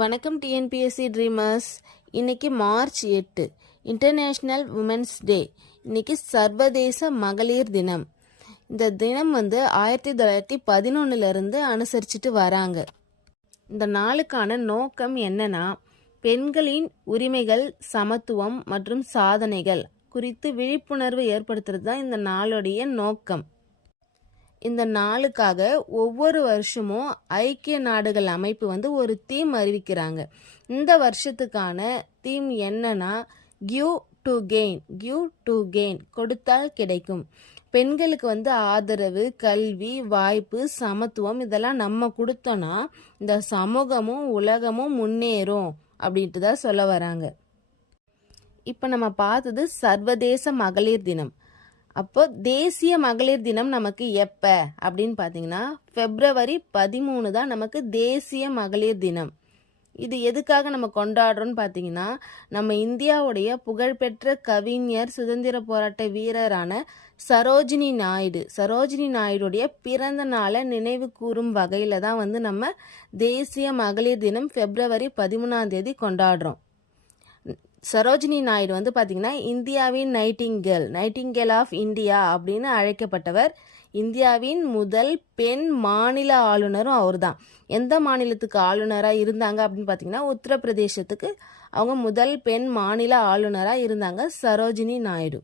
வணக்கம் TNPSC dreamers. இன்னைக்கு March 8 international women's day. இன்னைக்கு சர்வதேச மகளிர் தினம். இந்த தினம் 1911 அனுசரிச்சுட்டு வராங்க. இந்த நாளுக்கான நோக்கம் என்னன்னா, பெண்களின் உரிமைகள், சமத்துவம் மற்றும் சாதனைகள் குறித்து விழிப்புணர்வு ஏற்படுத்துறது தான் இந்த நாளுடைய நோக்கம். இந்த நாளுக்காக ஒவ்வொரு வருஷமும் ஐக்கிய நாடுகள் அமைப்பு ஒரு தீம் அறிவிக்கிறாங்க. இந்த வருஷத்துக்கான தீம் என்னன்னா, கிவ் டு கெயின், கொடுத்தால் கிடைக்கும். பெண்களுக்கு ஆதரவு, கல்வி, வாய்ப்பு, சமத்துவம் இதெல்லாம் நம்ம கொடுத்தோன்னா இந்த சமூகமும் உலகமும் முன்னேறும் அப்படின்ட்டு தான் சொல்ல வராங்க. இப்போ நம்ம பார்த்தது சர்வதேச மகளிர் தினம். அப்போ தேசிய மகளிர் தினம் நமக்கு எப்போ அப்படின்னு பார்த்தீங்கன்னா, February 13 தான் நமக்கு தேசிய மகளிர் தினம். இது எதுக்காக நம்ம கொண்டாடுறோம்னு பார்த்தீங்கன்னா, நம்ம இந்தியாவுடைய புகழ்பெற்ற கவிஞர், சுதந்திர போராட்ட வீரரான சரோஜினி நாயுடுடைய பிறந்த நாளை நினைவு கூறும் வகையில் தான் நம்ம தேசிய மகளிர் தினம் February 13 கொண்டாடுறோம். சரோஜினி நாயுடு பார்த்தீங்கன்னா இந்தியாவின் நைட்டிங்கேல் ஆஃப் இந்தியா அப்படின்னு அழைக்கப்பட்டவர். இந்தியாவின் முதல் பெண் மாநில ஆளுநரும் அவர் தான். எந்த மாநிலத்துக்கு ஆளுநராக இருந்தாங்க அப்படின்னு பார்த்தீங்கன்னா, உத்தரப்பிரதேசத்துக்கு அவங்க முதல் பெண் மாநில ஆளுநராக இருந்தாங்க சரோஜினி நாயுடு.